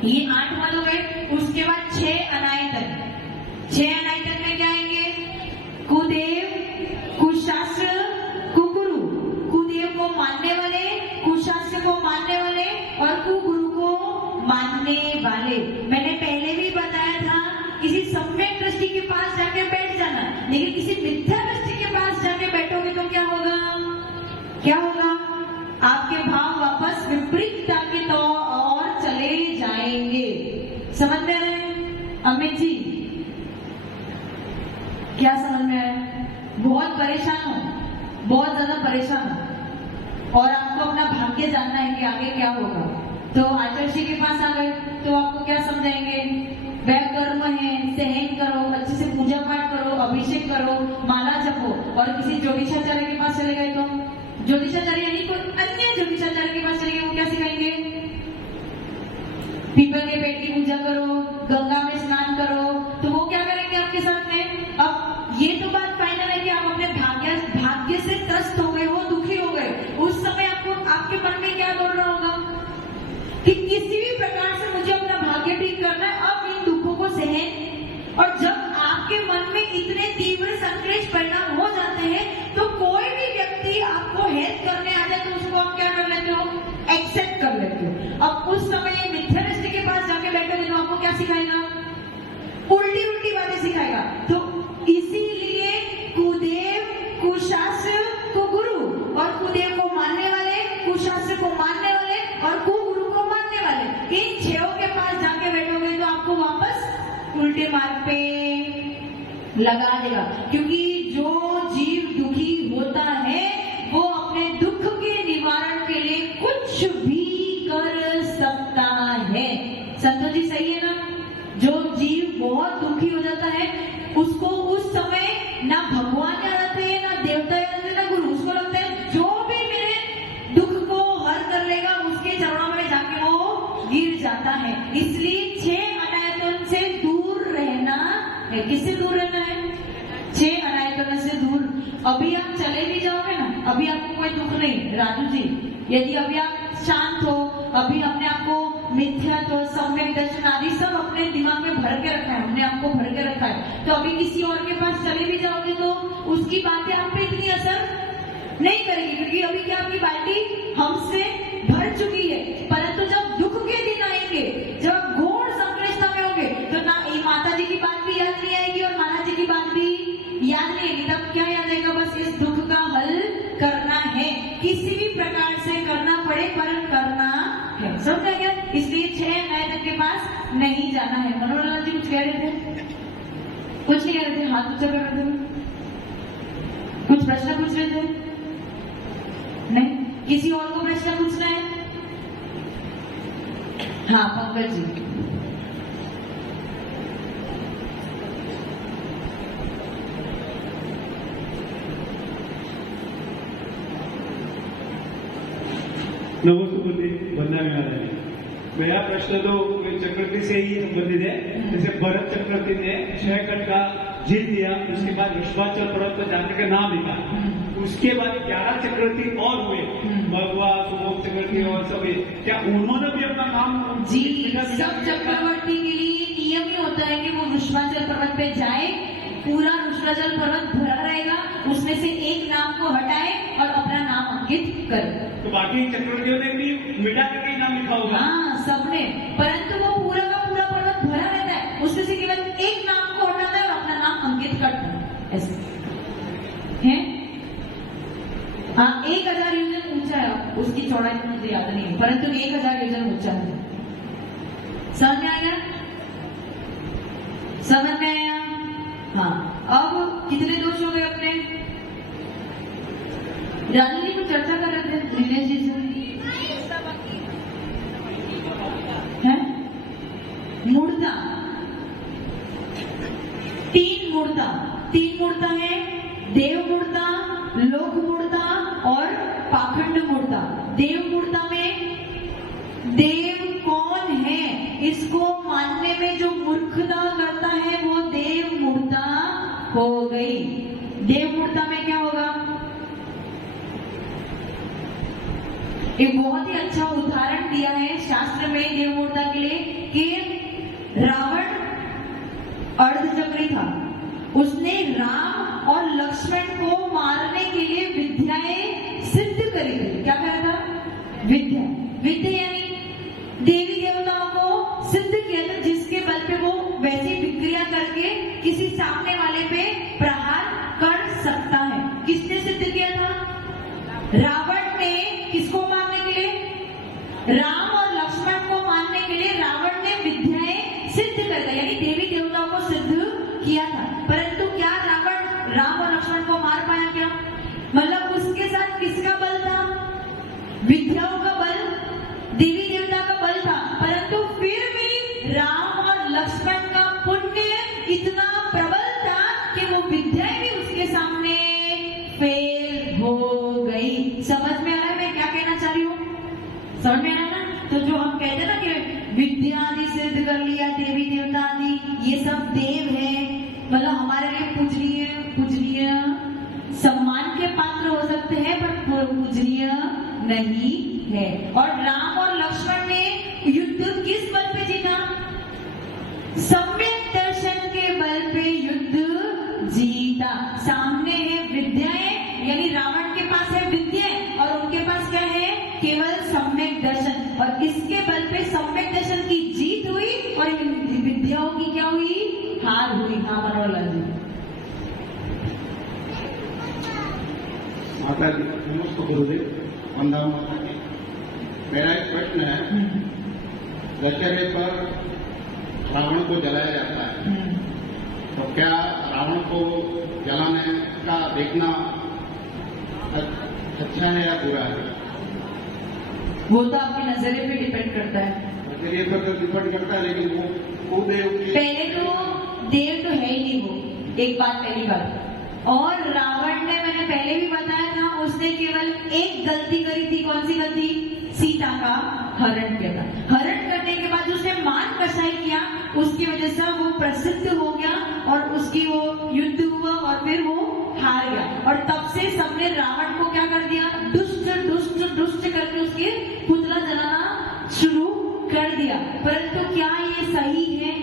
ये 8 मद हो गए। उसके बाद 6 अनायतन। 6 अनायतन में क्या आएंगे? कुदेव, कुशास्त्र, कुगुरु। कुदेव को मानने वाले, कुशास्त्र को मानने वाले और कुगुरु को मानने वाले। मैंने पहले भी बताया था किसी सम्यक दृष्टि के पास जाके बैठ जाना, लेकिन किसी मिथ्या दृष्टि के पास जाके बैठोगे तो क्या होगा? आपके भाव वापस विपरीतता की तो और चले जाएंगे। समझ में आ रहा है अमित जी? क्या समझ में आया? बहुत परेशान हो, बहुत ज्यादा परेशान हो और आपको अपना भाग्य जानना है कि आगे क्या होगा। तो आचार्य जी के पास आ गए तो आपको क्या समझाएंगे? वह कर्म है, सहन करो, अच्छे से पूजा पाठ करो, अभिषेक करो, माला जपो। और किसी ज्योतिषाचार्य के पास चले गए तो ज्योतिषाचार्य यानी कोई अन्य ज्योतिषाचार्य के पास चले गए, वो क्या सिखाएंगे? पीपल के पेड़ की पूजा करो, गंगा में स्नान करो। तो वो क्या करेंगे आपके साथ में? अब ये तो बात फाइनल है कि आप अपने भाग्य से त्रस्त हो गए हो, दुखी हो गए। उस समय आपको आपके मन में क्या दौड़ रहा होगा कि किसी भी प्रकार से मुझे अपना भाग्य ठीक करना है, अब इन दुखों को सहन। और जब आपके मन में इतने तीव्र संक्लेश परिणाम हो जाते हैं तो कोई भी व्यक्ति आपको हेल्प करने आ जाए तो उसको आप क्या कर लेते हो? एक्सेप्ट कर लेते हो। अब उस समय मिथ्या दृष्टि के पास जाके बैठोगे तो आपको क्या सिखाएगा? उल्टी उल्टी बातें सिखाएगा। तो इसीलिए कुदेव, कुशास्त्र, कुगुरु, और कुदेव को मानने वाले, कुशास्त्र को मानने वाले और कुगुरु को मानने वाले, इन 6 के पास जाके बैठोगे तो आपको वापस उल्टे मार्ग पे लगा देगा। क्योंकि जो जीव दुखी होता है वो अपने दुख के निवारण के लिए कुछ भी कर सकता है। संतोष जी सही है ना? जो जीव बहुत दुखी हो जाता है उसको उस समय ना भगवान याद आते हैं, ना देवता याद आते हैं, ना गुरु। उसको लगता है जो भी मेरे दुख को हल कर लेगा उसके चरणों में जाके वो गिर जाता है। इसलिए 6 अनायतन से दूर रहना है। किससे दूर रहना है? 6 अनायतन से दूर। अभी आप चले भी जाओगे ना, अभी आपको कोई दुख नहीं राजू जी, यदि अभी आप शांत हो, अभी हमने आपको मिथ्यात्व, सम्यक दर्शन आदि सब अपने दिमाग में भर के रखा है, हमने आपको भर के रखा है। तो अभी किसी और के पास चले भी जाओगे तो उसकी बातें आप पे इतनी असर नहीं करेगी, क्योंकि अभी क्या आपकी बाल्टी हमसे भर चुकी है। परंतु जब दुख के दिन आएंगे, जब घोर संकलेशता में होंगे, तो ना माता जी की बात भी याद नहीं आएगी और महाराज जी की बात भी याद नहीं आएगी। तब क्या याद आएगा? बस इस दुख का हल करना है, किसी भी प्रकार से करना पड़े पर करना है। समझ गया? इसलिए 6 अनायतन के पास नहीं जाना है। मनोहर जी कुछ कह रहे थे? कुछ नहीं कह रहे थे, हाथ ऊंचा कर रहे थे, कुछ प्रश्न पूछ रहे थे? नहीं? किसी और को प्रश्न पूछना है? हाँ पंकज जी। नमस्ते बंदा में आ रहा है। मेरा प्रश्न तो चक्रवर्ती से ही संबंधित है। जैसे भरत चक्रवर्ती ने 6 खंड का जीत दिया, उसके बाद वृषभाचल पर्वत पर जाने का नाम लिखा, उसके बाद 11 चक्रवर्ती और हुए, भगवा, सुबोध चक्रवर्ती और सभी, क्या उन्होंने भी अपना नाम? जी, सब चक्रवर्ती के लिए नियम ही होता है कि वो वृषभाचल पर्वत पे जाए, पूरा वृषभाचल पर्वत भरा रहेगा, उसमें से एक नाम को हटाए और अपना नाम अंकित करे। तो बाकी चक्रवर्तियों ने भी मिटा करके नाम लिखा होगा। हाँ, सबने, परंतु वो पूरा का पूरा पर्वत भरा रहता है, उसमें से केवल एक नाम को हटाता है और अपना नाम अंकित करता है। ऐसे है। हाँ, 1000 योजन ऊंचा है, उसकी चौड़ाई तो मुझे याद नहीं है, परंतु 1000 योजन ऊंचा है। समझ में आया? समझ में आया? हाँ। अब कितने दोष हो गए अपने? रानी जी को चर्चा कर रहे थे दिनेश जी से, है? मूर्ता, 3 मूर्ता, 3 मूर्ता है, देव मूर्ता, लोक मूर्ता और पाखंड मूर्ता। देव मूर्ता में देव कौन है इसको मानने में जो मूर्खता करता है वो देव मूर्ता हो गई। देव मूर्ता में क्या होगा? एक बहुत ही अच्छा उदाहरण दिया है शास्त्र में देव मूर्ता के लिए कि रावण अर्धचक्री था, उसने राम और लक्ष्मण को मारने के लिए विद्याएं सिद्ध करी थी। क्या करा था? विद्या। विद्या यानी देवी देवताओं को सिद्ध किया था, जिसके बल पे वो वैसी विक्रिया करके किसी सामने वाले पे प्रहार कर सकता है। किसने सिद्ध किया था? रावण ने। किसको मारने के लिए? राम और लक्ष्मण को मारने के लिए रावण ने विद्याएं सिद्ध कर दी, यानी देवी देवताओं को सिद्ध किया था। परंतु क्या रावण राम और लक्ष्मण को मार पाया क्या? मतलब उसके साथ किसका बल था? विद्याओं का बल, देवी देवता का बल था, परंतु फिर भी राम और लक्ष्मण का पुण्य इतना प्रबल था कि वो विद्याएं भी उसके सामने फेल हो गई। समझ में आ रहा है मैं क्या कहना चाह रही हूँ? समझ में आ रहा है ना? तो जो हम कहते हैं ना कि विद्या आदि सिद्ध कर लिया, देवी देवता आदि, ये सब देव है, मतलब हमारे लिए पूजनीय पूजनीय सम्मान के पात्र हो सकते हैं, पर पूजनीय नहीं है। और राम और लक्ष्मण ने युद्ध किस बल पे जीता? सम्यक दर्शन के बल पे युद्ध जीता। सामने है विद्याएं, यानी रावण के पास है विद्याएं और उनके पास क्या है? केवल सम्यक दर्शन, और इसके बल पे सम्यक दर्शन की जीत हुई और विद्याओं की क्या हुई? हार हुई। हाँ, मनोहर जी। माता जी नमस्ते गुरुदेव, वंदना माता जी। मेरा एक प्रश्न है, दशहरे पर रावण को जलाया जाता है, तो क्या रावण को जलाने का देखना अच्छा है या बुरा है? वो तो आपके नजरिए पे डिपेंड करता है। नजरिए पर तो डिपेंड करता है, लेकिन वो देव की पहले तो देव तो है ही नहीं वो, एक बात, पहली बात। और रावण ने, मैंने पहले भी बताया था, उसने केवल एक गलती करी थी। कौन सी गलती? सीता का हरण किया था। हरण करने के बाद उसने मान कसाई किया, उसकी वजह से वो प्रसिद्ध हो गया और उसकी वो युद्ध हुआ और फिर वो हार गया। और तब से सबने रावण को क्या कर दिया? दुष्ट दुष्ट दुष्ट करके उसके पुतला जलाना शुरू कर दिया। परंतु क्या ये सही है?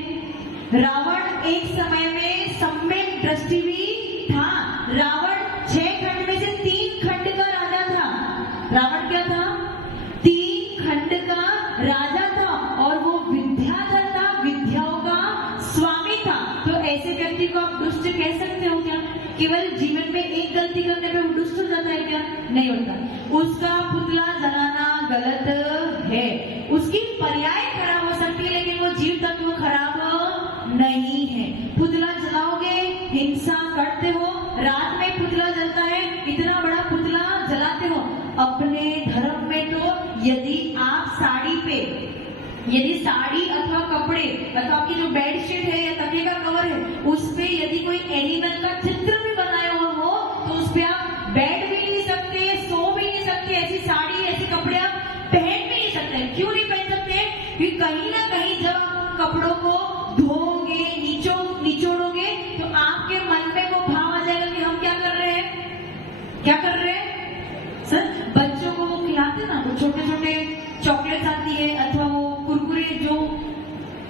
रावण एक समय में सम्यक दृष्टि भी था। रावण 6 खंड में से 3 खंड का राजा था। रावण क्या था? 3 खंड का राजा था और वो विद्याधर था, विद्याओं का स्वामी था। तो ऐसे व्यक्ति को आप दुष्ट कह सकते हो क्या? केवल जीवन में एक गलती करने पे वो दुष्ट हो जाता है क्या? नहीं होता। उसका पुतला जलाना गलत है, उसकी पर्याय खराब हो सकती है, लेकिन वो जीव तत्व खराब नहीं है। पुतला जलाओगे, हिंसा करते हो, रात में पुतला जलता है, इतना बड़ा पुतला जलाते हो। अपने धर्म में तो यदि आप साड़ी पे, यदि साड़ी अथवा कपड़े अथवा आपकी जो बेडशीट है या तकिए का कवर है, उस पे यदि कोई एनिमल का चित्र भी बनाया हुआ हो तो उस पे आप बैठ भी नहीं सकते, सो भी नहीं सकते। ऐसी साड़ी, ऐसे कपड़े आप पहन भी नहीं सकते। क्यों नहीं पहन सकते? क्योंकि कहीं ना कहीं जब आप कपड़ों को धोगे, निचोड़ोगे, तो आपके मन में वो भाव आ जाएगा कि हम क्या कर रहे हैं? क्या कर रहे हैं? सर, बच्चों को वो खिलाते ना, वो छोटे छोटे चॉकलेट्स आती है अथवा वो कुरकुरे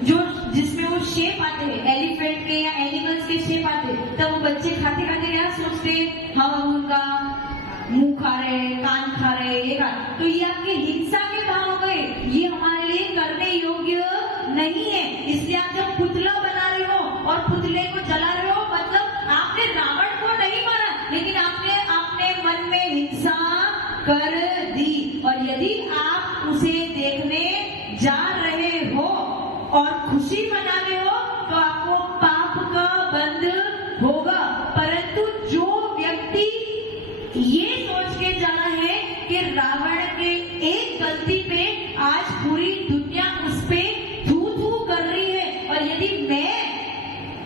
जो जिसमें वो शेप आते हैं एलिफेंट के या एनिमल्स के शेप आते हैं, तब वो बच्चे खाते खाते क्या सोचते हम उनका मुंह खा रहे, कान खा रहे, ये खा, तो ये आपके हिंसा के भाव हो गए, ये हमारे लिए करने योग्य नहीं है। इसलिए आप जब पुतला बना रहे हो और पुतले को जला रहे हो, मतलब आपने रावण को नहीं मारा, लेकिन आपने मन में हिंसा कर दी। और यदि आप उसे देखने जा रहे हो और खुशी मना रहे हो तो आपको पाप का बंध होगा। परंतु जो व्यक्ति ये सोच के जाना है कि रावण के एक गलती पे आज पूरी दुनिया उस पे थू थू कर रही है, और यदि मैं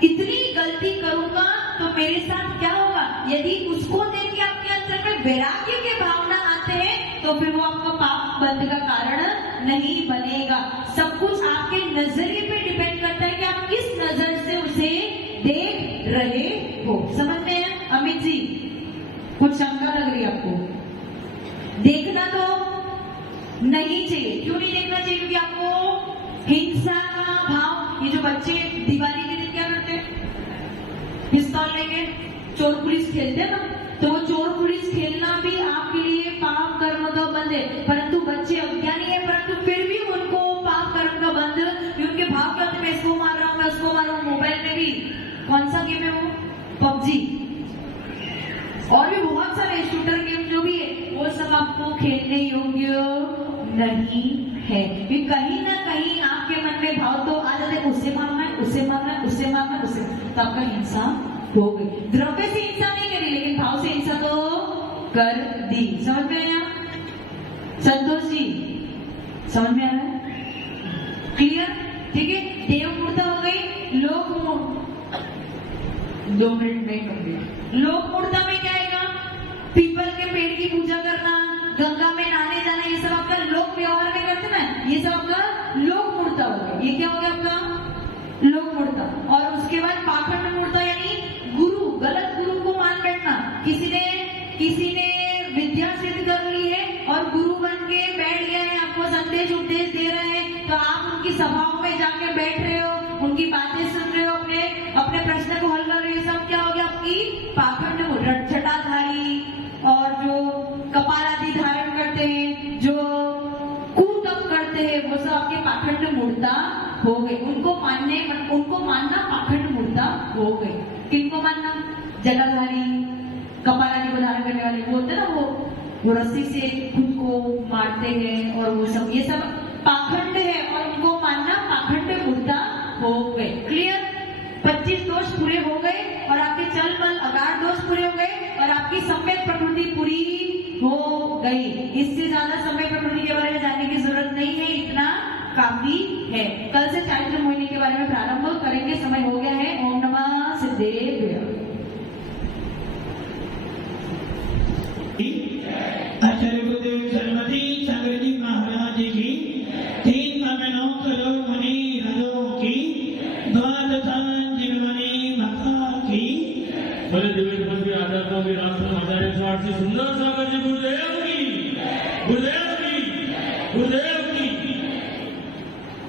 इतनी गलती करूंगा तो मेरे साथ क्या होगा, यदि उसको देख के आपके अंदर में वैराग्य के भावना आते हैं तो फिर वो आपका पाप बंध का कारण नहीं बनेगा। सब कुछ आपके नजरिए पे डिपेंड करता है कि आप किस नजर से उसे देख रहे हो। समझ में है अमित जी? कुछ शंका लग रही है आपको? देखना तो नहीं चाहिए। क्यों नहीं देखना चाहिए? क्योंकि आपको हिंसा का भाव, ये जो बच्चे दिवाली के दिन क्या करते हैं, पिस्तौल लेके चोर पुलिस खेलते हैं ना, तो वो चोर पुलिस खेलना भी आपके लिए पाप कर्म का बंध है। परंतु बच्चे अज्ञानी है, परंतु फिर भी उनको पाप कर्म का बंध, उनके भाव क्या होते, मैं इसको मार रहा हूँ, मैं उसको मार रहा हूँ। मोबाइल में भी कौन सा गेम है वो, पबजी, और भी बहुत सारे शूटर गेम जो भी है, वो सब आपको खेलने योग्य नहीं है। भी कहीं ना कहीं आपके मन में भाव तो आ जाते, उसे मारना है, उसे मारना है, उसे मारना है, उसे, तो आपका हिंसा हो गई। द्रव्य से हिंसा नहीं करी, लेकिन भाव से हिंसा तो कर दी। समझ में आया संतोष जी? समझ में आ रहा है? क्लियर? ठीक है। देव मूर्ता हो गई, लोक 2 मिनट में कर। लोक मूर्ता में क्या आएगा? पीपल के पेड़ की पूजा करना, गंगा में नहाने जाना, ये सब आपका लोक व्यवहार में करते ना, ये सब आपका लोक मूर्ता हो गया। ये क्या हो गया आपका? लोक मूर्ता। और उसके बाद पाखंड मूर्ता, यानी गुरु, गलत गुरु को मान बैठना। किसी ने विद्या सिद्ध कर ली है और गुरु बन के बैठ गया है, आपको संदेश उपदेश दे रहे हैं, तो आप उनकी सभाओं में जाके बैठ रहे हो, उनकी बातें सुन रहे हो, अपने प्रश्न को हल कर रहे हो। सब क्या हो गया? आपकी पाखंड मूर्ता। जटाधारी और जो कपाल आदि धारण करते हैं, जो कूटम करते हैं, वो सब आपके पाखंड मूर्ता हो गए। उनको मानना पाखंड मूर्ता हो गए। किनको मानना? जटाधारी, कपाल आदि को धारण करने वाले, वो होते ना, वो रस्सी से खुद को मारते हैं, और वो सब, ये सब पाखंड है, और उनको मानना पाखंड मूर्ता हो गए। क्लियर? 25 दोष पूरे हो गए, और आपके चल बल अगाध दोष पूरे हो गए, और आपकी सम्यक प्रकृति पूरी हो गई। इससे ज्यादा सम्यक प्रकृति के बारे में जानने की जरूरत नहीं है, इतना काफी है। कल से चारित्र मोहिनी के बारे में प्रारंभ करेंगे, समय हो गया है। ओम नमः सिद्धेभ्यः। आचार्य गुरुदेव सरस्वती सागर जी महाराज की 3 महीनों मणि रजों की 12 जीवनी माता की बड़े दिव्य पद आदरणीय वीरासन आचार्य स्वामी सुंदर सागर जी गुरुदेव की, गुरुदेव की, गुरुदेव की।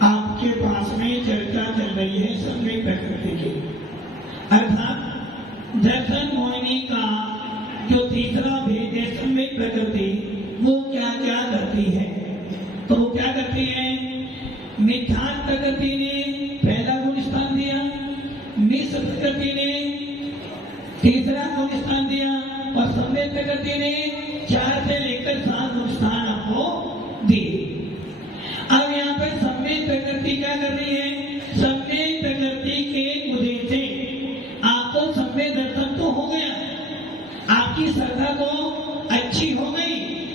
आपके पास में चर्चा चल रही है सम्यक प्रकृति की, अर्थात दर्शन मोहिनी का जो तीसरा भेद है सम्यक प्रकृति, वो क्या क्या करती है। तो वो क्या करती है? मिथ्यात्व प्रकृति ने पहला गुण स्थान दिया, मिश्र प्रकृति ने तीसरा गुण स्थान दिया, और सम्यक प्रकृति ने 4 से लेकर 7 गुण स्थान आपको दिए। अब यहाँ पर सम्यक प्रकृति क्या कर रही है? सम्यक प्रकृति के उदय से आपको सम्यक दर्शन तो हो गया, आपकी श्रद्धा तो अच्छी हो गई,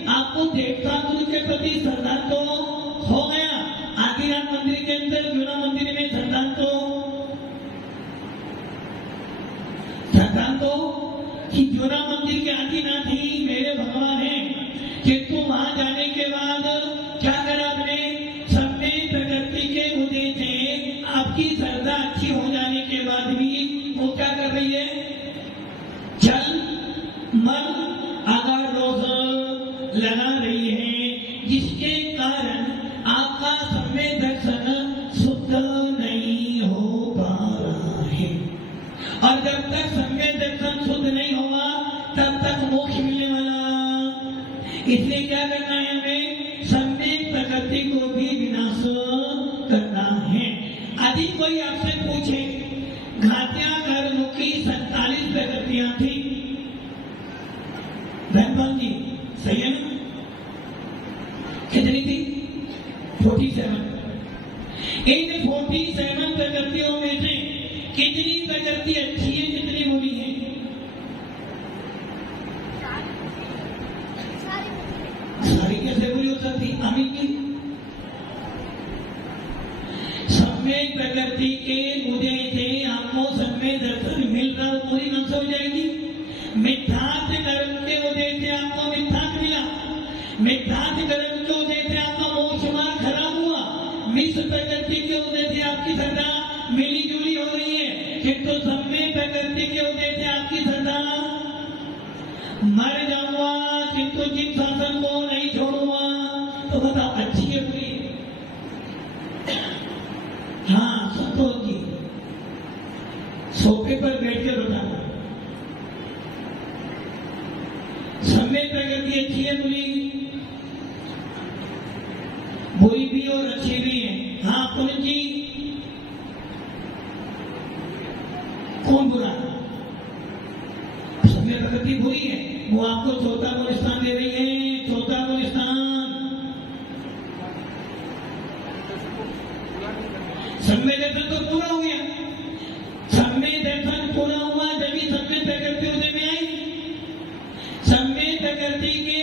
आपको देवता गुरु के प्रति श्रद्धा तो हो गया। आदिनाथ मंदिर के अंदर जुना मंदिर में श्रद्धा तो कि जुना मंदिर के आदिनाथ ही मेरे भगवान हैं, किंतु वहां जाने के बाद क्या करा आपने? सम्यक प्रकृति के उदय से आपकी श्रद्धा अच्छी हो जाने के बाद भी वो क्या कर रही है? जल मन आगार रोज लगा रही है, जिसके कारण आपका सम्यक दर्शन शुद्ध नहीं हो इसलिए क्या करना है? हमें सम्यक प्रकृति को भी विनाश करना है। यदि कोई आपसे पूछे घात्याकर्मुखी 47 प्रकृतियां थी, धनपाल जी सही है ना? कितनी थी? 47। इन 47 प्रकृतियों में से कितनी प्रकृति अच्छी है, कितनी बुरी है? सारी कैसे बुरी हो सकती? अमित जी, सम्यक प्रकृति के उदय से आपको सम्यक दर्शन मिल रहा, वो पूरी नष्ट हो जाएगी। मिथ्यार्थ कर्म के उदय से आपको मिथ्यार्थ मिला, मिथ्यार्थ कर्म के उदय से आपका मोक्ष मार्ग खराब हुआ। मिश्र प्रकृति के उदय से आपकी श्रद्धा मिली जुली हो रही है, किंतु सम्यक प्रकृति के उदय से आपकी श्रद्धा मर जाऊंगा किंतु जिन शासन को नहीं छोड़ूंगा। तो बताओ अच्छी है बुरी? हाँ संतोष जी, सोफे पर बैठ के बताना, सम्यक प्रकृति अच्छी है बुरी? बुरी भी और अच्छी भी है। हाँ पुनित जी, कौन बुरा? सम्यक प्रकृति बुरी है, वो आपको चौथा गुलिस्तान दे रही है, चौथा गुलिस्तान। सम्यक दर्शन तो पूरा हो गया, सम्यक दर्शन पूरा हुआ जब सम्यक प्रकृति उदय में आई। सम्यक प्रकृति के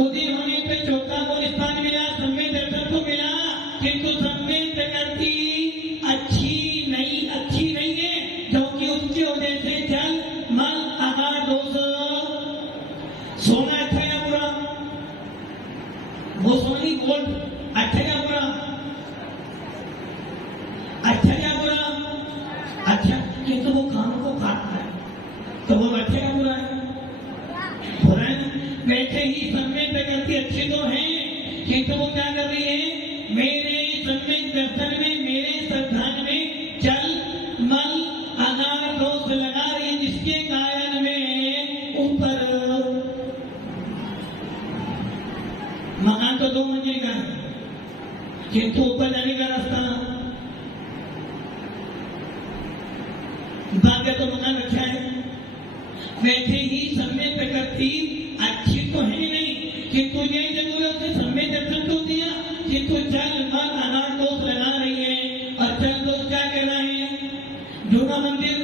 उदय होने पे चौथा गुलिस्तान मिला, सम्यक दर्शन को मिला, किंतु सम्यक प्रकृति अच्छी नहीं है, क्योंकि उसके उदय से जल मल आहार दोष। सोना अच्छा या बुरा? वो सोनी गोल्ड अच्छा या बुरा? अच्छा या बुरा? अच्छा, किंतु वो कानों को काटता है, तो वो अच्छा या बुरा है? बुरा है ना? वैसे ही सम्यक प्रकृति अच्छी तो है, किंतु वो क्या कर रही है? मेरे सम्यक दर्शन में, मेरे श्रद्धान में जल मल आहार दोष लगा रही है, जिसके कारण में ऊपर मकान तो 2 मंजिल का है, किंतु ऊपर जाने का रास्ता भाग्य तो मकान अच्छा है। वैसे ही सम्यक प्रकृति अच्छी तो है नहीं, किंतु ये जरूर है उसने सम्यक दर्शन तो दिया, किंतु जल मल अनार दोष लगा रही है। और जल दोष क्या कहना है? जूना मंदिर,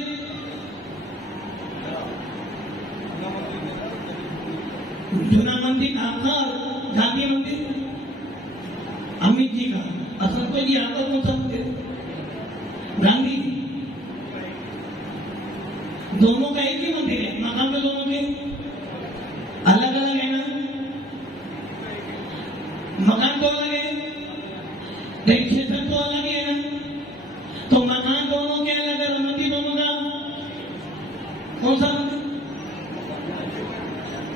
जूना मंदिर आपका, गांधी मंदिर अमित जी का, असंतो जी आपका कौन सा मंदिर? गांधी। दोनों का एक ही मंदिर है, मकान तो दोनों के अलग अलग है ना? मकान तो अलग है, रजिस्ट्रेशन तो अलग है ना? तो मकान दोनों के अलग है, मंदिर दोनों का कौन सा मंदिर?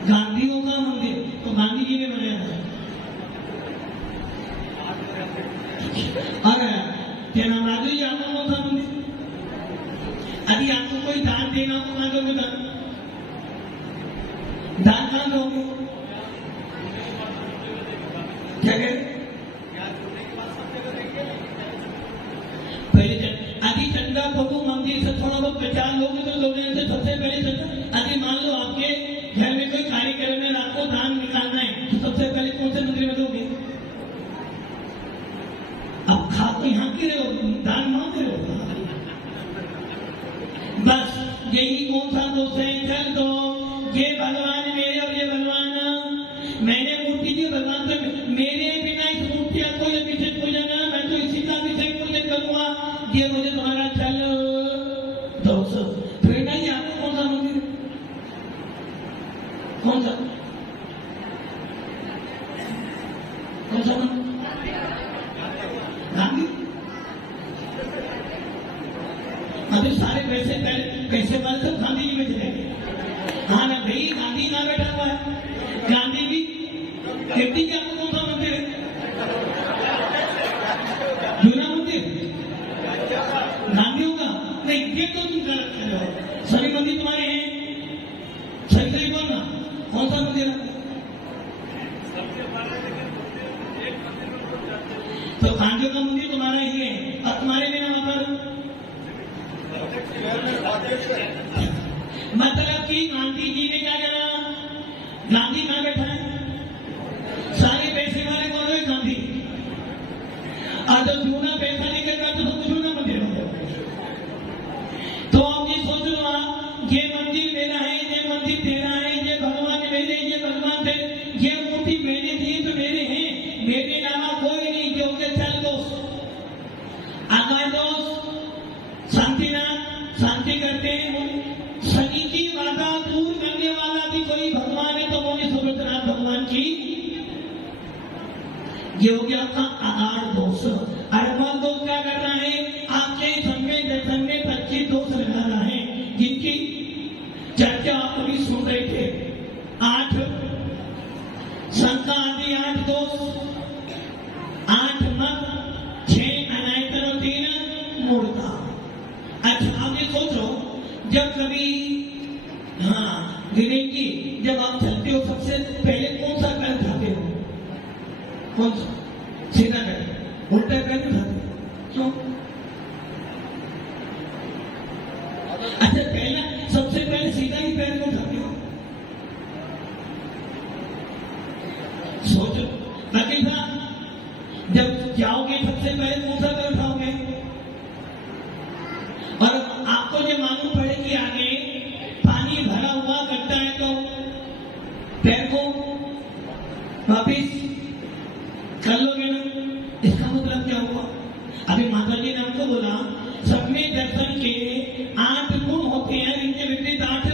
गांधीयों का मंदिर, तो गांधी जी ने बनाया था। और क्या नाम राजू जी आपका कौन सा मंदिर? यदि आपको कोई दान देना हो तो कहां दोगे दान? दान कहां दोगे? क्या कह? पहले यदि चंदा प्रभु मंदिर से थोड़ा बहुत बचा लोगे तो लोगों से सबसे पहले चंदा। यदि मान लो आपके घर में कोई कार्यक्रम है, आपको दान निकालना है, तो सबसे पहले कौन से मंदिर में दोगे? अब खा तो यहाँ की रहे हो, दान मांग रहे हो। बस यही कौन सा दोष है? चल दो, ये भगवान मेरे और ये भगवान मैंने मूर्ति की, भगवान से मेरे बिना इस मूर्ति का कोई अभिषेक पूजन है, मैं तो इसी का अभिषेक पूजन करूंगा, ये मुझे तुम्हारा चल दोष। फिर नहीं आपको कौन सा मंदिर? कौन सा? कौन सा मंदिर? गांधी। अभी सारे पैसे वाले सब गांधी जी में चले गए। हाँ ना भाई, गांधी ना बैठा हुआ है, गांधी भी कहती कि आपको कौन सा मंदिर है? जूना मंदिर गांधीयों का नहीं, ये तो तुम गलत कर रहे हो। सभी मंदिर तुम्हारे हैं, सही सही बोलना। कौन सा मंदिर है? आगे का मंदिर तुम्हारा ही है और तुम्हारे बिना वहां पर मतलब कि गांधी जी ने क्या करा, गांधी कहां बैठा है, सारे पैसे वाले कौन है, गांधी। और जब जूना पैसा लेकर जाते तो कुछ ना मंदिर हो। तो आप ये सोच लो, ये मंदिर मेरा है, ये मंदिर तेरा है, ये भगवान मेरे, ये भगवान थे, ये मूर्ति मैंने दी तो मेरे हैं, मेरे अलावा कोई नहीं। क्योंकि चल दोस्त, आकाश दोस्त, शांतिनाथ शांति करते हैं, शनि की बाधा दूर करने वाला भी कोई भगवान है तो वो सुभद्रनाथ भगवान की। ये हो गया आपका आगाढ़ दोष। अरमान दोष क्या कर रहा है, आपके समय दर्शन में 25 दोष लगा रहा है, जिनकी चर्चा आप अभी सुन रहे थे। 8 शंका आदि 8 दोष, 8 मत, 6 अनायतन और 3 मूर्ता। अच्छा आप ये सोचो, जब कभी दिनेश जी जब आप चलते हो सबसे पहले कौन सा पैर उठाते हो, कौन सा, सीधा पैर, उल्टा पैर उठाते हो, क्यों? अच्छा पहला सबसे पहले सीधा ही पैर को उठाते हो, सोचो। बाकी साहब जब जाओगे सबसे पहले कौन सा पैर उठाओगे, और आपको ये मालूम पड़े कि आगे पानी भरा हुआ करता है तो पैर को वापिस कर लोगे ना। इसका मतलब क्या हुआ, अभी माता जी ने हमको बोला सब में दर्शन के 8 गुण होते हैं, इनके विपरीत 8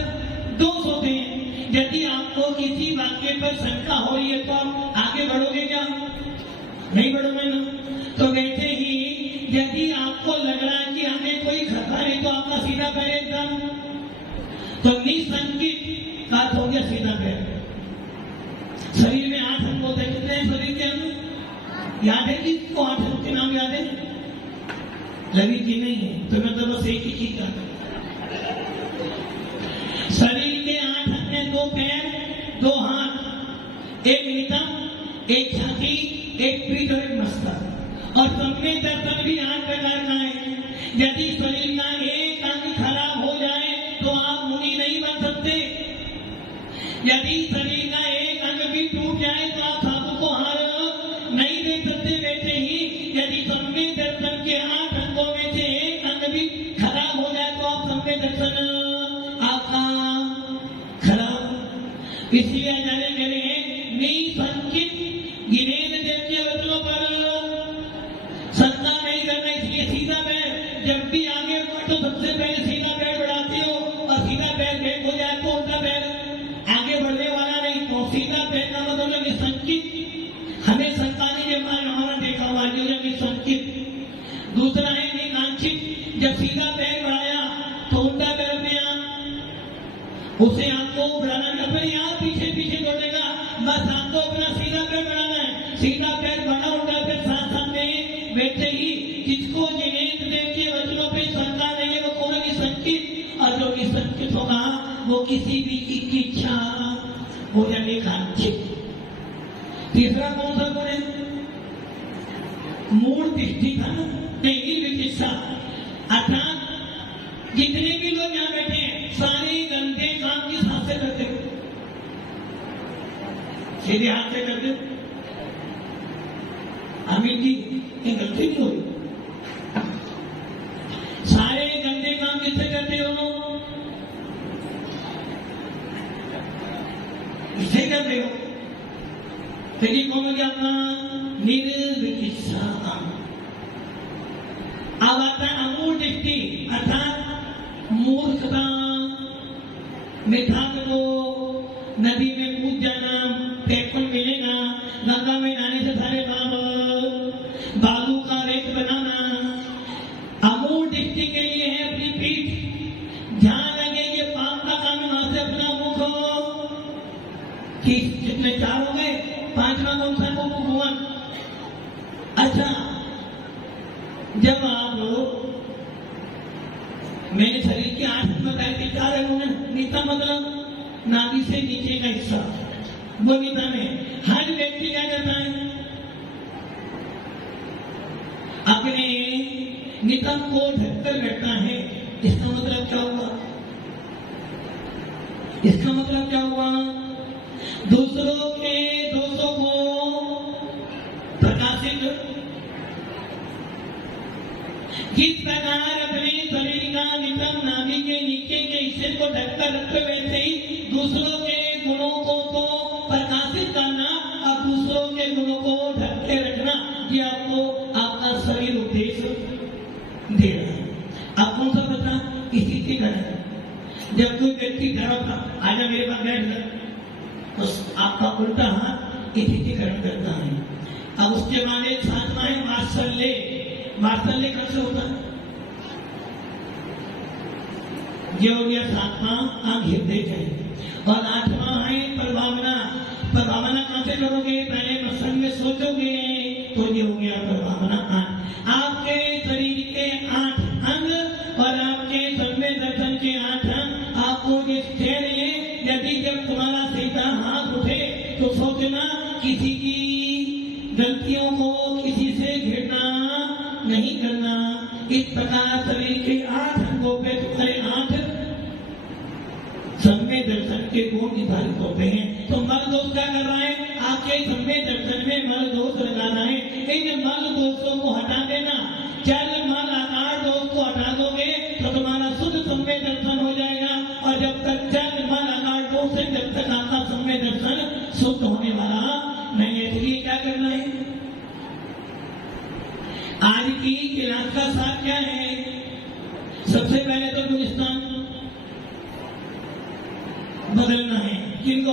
दोष होते हैं। यदि आपको किसी वाक्य पर शंका हो रही है तो आप आगे बढ़ोगे क्या, नहीं बढ़ोगे ना। तो वैसे ही यदि आपको लग रहा है कि हमें कोई खतरा नहीं तो आपका सीधा पैर एकदम, तो निसंकित का हो गया सीधा पैर। शरीर में 8 अंग होते हैं, कितने शरीर के अंग याद है, किसको 8 अंग के नाम याद है, लवी जी नहीं है तो मैं तो बस एक ही चीज कहता हूं। शरीर के 8 अंग हैं, 2 पैर, 2 हाथ, 1 नितंब, 1 छाती, 1 पीठ और 1 मस्तक। और सबमें दर्शन भी 8 प्रकार का है। यदि शरीर का एक अंग खराब हो जाए तो आप मुनि नहीं बन सकते। यदि शरीर का एक अंग भी टूट जाए तो आप साधु को हार नहीं दे सकते। वैसे ही यदि सबमें दर्शन के 8 अंगों में से एक अंग भी खराब हो जाए तो आप सबमें दर्शन आपका खराब। इसलिए आचार्य कह रहे हैं निसंकित गिनेन्द्र देव के वचनों पर शंका नहीं करना। इसलिए सीधा पैर जब भी आगे तो सबसे पहले सीधा पैर बढ़ाते हो और सीधा पैर बैक हो जाए तो उल्टा पैर आगे बढ़ने वाला नहीं। तो सीधा पैर का मतलब निसंकित, हमें शंका नहीं, जब हमारा देखा हुआ निसंकित। दूसरा है निकांक्षित, जब सीधा पैर बढ़ाया तो उल्टा पैर अपने आप उसे आपको बढ़ाना नहीं, अपने आप पीछे पीछे दौड़ेगा। बस आपको अपना सीधा पैर बढ़ाना है, सीधा पैर बढ़ा उल्टा पैर साथ साथ में। वैसे ही जिसको जिनेन्द्र देव के वचनों पे शंका नहीं है वो कौन निसंकित, और जो निसंकित होगा वो किसी भी चीज की इच्छा हो जाने का इच्छित। तीसरा कौन सा गुण है, मूल दृष्टि का नहीं विचिकित्सा। अर्थात जितने भी लोग यहाँ बैठे हैं सारे गंदे काम किस हाथ से करते हो, सीधे हाथ से करते हो। अमित जी ये गलती नहीं हुई, सारे गंदे काम किससे करते हो, इससे करते हो। फिर ये कौन हो गया अपना निर्विचिकित्सा। अब आता है अमूल दृष्टि, अर्थात मूर्खता, मिथ्यात्व को नदी में कूद जाना, पैकुल मिलेगा, गंगा में नहाने से सारे पाप, बालू का रेत बनाना। अमूल दृष्टि के लिए है अपनी पीठ, ध्यान रखें ये पाप का काम, वहां से अपना मुख कि कितने 4 हो गए, 5वां कौन सा भुवन। अच्छा जब आप मैंने शरीर के 8 बताए थे, 4 अंगों में नीता मतलब नाभि से नीचे का हिस्सा, वो नीता में हर व्यक्ति क्या करता है, अपने नितंब को ढककर बैठता है। इसका मतलब क्या हुआ? इसका मतलब क्या हुआ? दूसरों के दोषों को प्रकाशित, जिस प्रकार अपने शरीर का नितंब नाभि के नीचे के हिस्से को ढककर रखते, वैसे ही दूसरों के गुणों को तो प्रकाशित करना और दूसरों के गुणों को ढक के रखना, ये आपको आपका शरीर उपदेश दे रहा है। आप कौन सा बता इसी से करें। जब कोई व्यक्ति घर होता, आजा मेरे पास बैठ जा, तो आपका उल्टा हाथ स्थितिकरण करता है। अब उसके बाद एक सातवां है वात्सल्य। वात्सल्य कैसे होता है? ये हो गया सातवां, आप हृदय है। और आठवां है प्रभावना। प्रभावना कहां से करोगे? पहले मसन में सोचोगे तो ये हो गया प्रभावना। आपके शरीर के 8 अंग और आपके सन्मय दर्शन के 8 अंग आपको ये कह रहे हैं। यदि जब तुम्हारा सीधा हाथ उठे तो सोचना किसी की गलतियों को किसी से घृणा नहीं करना। इस प्रकार शरीर के 8 अंगों पे तुम्हारे 8 सन्मय दर्शन के गुण निर्धारित होते हैं। तो मल दोष क्या कर रहा है? आपके सन्मय दर्शन में मल दोष लगाना है। इन मल दोषों को हटा देना। चल मल आकार दोष को हटा दोगे तो तुम्हारा शुद्ध सन्मय दर्शन हो जाएगा। और जब तक चल मल आकार दोष है, जब तक आपका सन्मय दर्शन शुद्ध होने वाला नहीं है। इसलिए क्या करना है? आज की क्लास का सार क्या है? सबसे पहले तो गुलिस्तान बदलना है। किनको?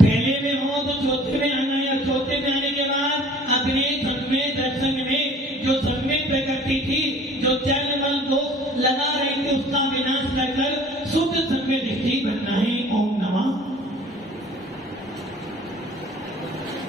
पहले में हो तो चौथे में आना है। और चौथे में आने के बाद अपने सन्मय दर्शन में जो सन्मय प्रकृति थी, जो चल मल दोष लगा रही थी, उसका विनाश कर शुद्ध सन्मय दृष्टि बनना है।